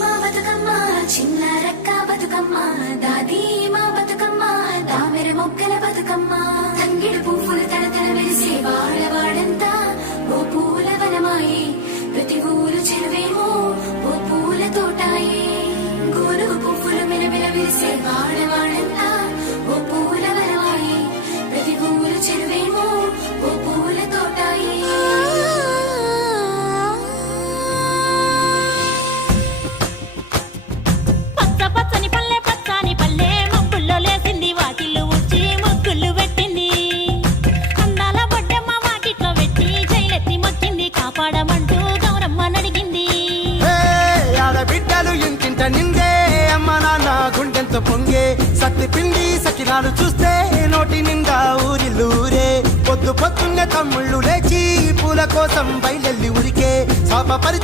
మా బతుకమ్మ చిన్న రక్క బతుకమ్మ దాది మా బతుకమ్మ దామెర మొక్కల బతుకమ్మ తంగిడు పువ్వులు తడతడ వెలిసే వాడవాడంతా ఓ పూల వనమాయే ప్రతి ఊరు చెరువేమో ఓ పూల తోటాయే గోరు పువ్వులు మెలమెల వెలిసే వాడవాడంతా ఓ పూల వనమాయే ప్రతి ఊరు చెరువేమో ఓ పూల తోటాయే నిందే అమ్మ నాన్న గుండెంతో పొంగే సత్తి పిండి సకినాలు చూస్తే నోటి నిండా ఊరిల్లూరే పొద్దున్నే తమ్ముళ్ళు లేచి పూల కోసం బయలెల్లి ఉరికే శాప